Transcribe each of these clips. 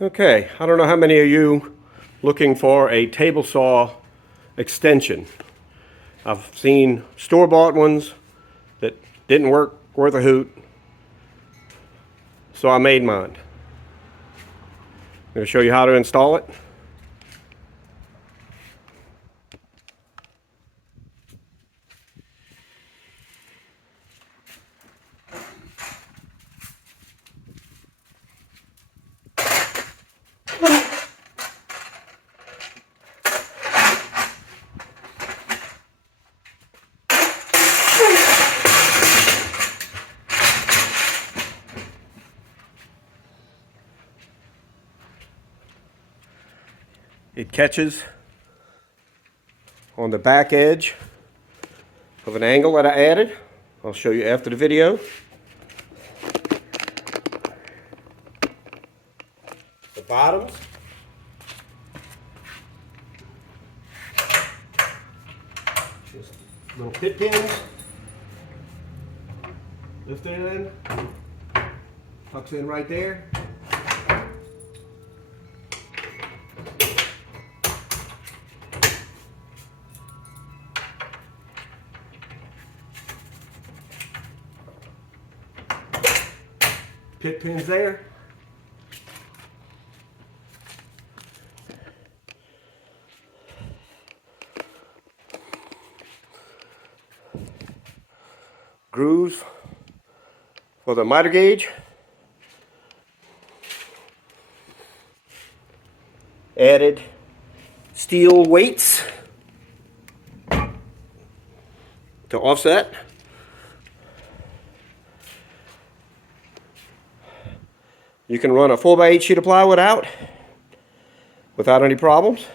Okay, I don't know how many of you looking for a table saw extension. I've seen store-bought ones that didn't work worth a hoot, so I made mine. I'm going to show you how to install it. It catches on the back edge of an angle that I added. I'll show you after the video. The bottoms. Just little pit pins. Lift it in. Tucks in right there. Pit pins there. Grooves for the miter gauge. Added steel weights to offset. You can run a 4x8 sheet of plywood out without any problems.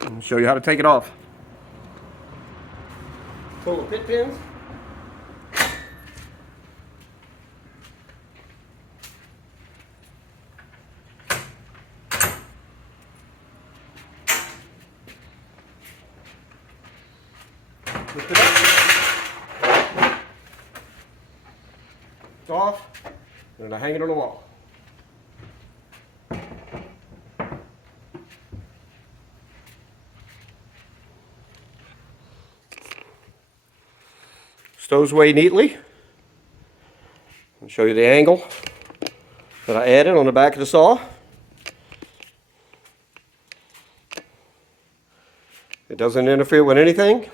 I'll show you how to take it off. Pull the pit pins. Lift it up. It's off. And I hang it on the wall. Stows away neatly. I'll show you the angle that I added on the back of the saw. It doesn't interfere with anything.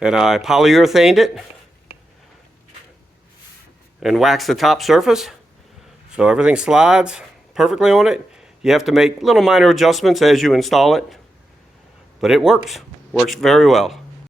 And I polyurethaned it and waxed the top surface so everything slides perfectly on it. You have to make little minor adjustments as you install it, but it works very well.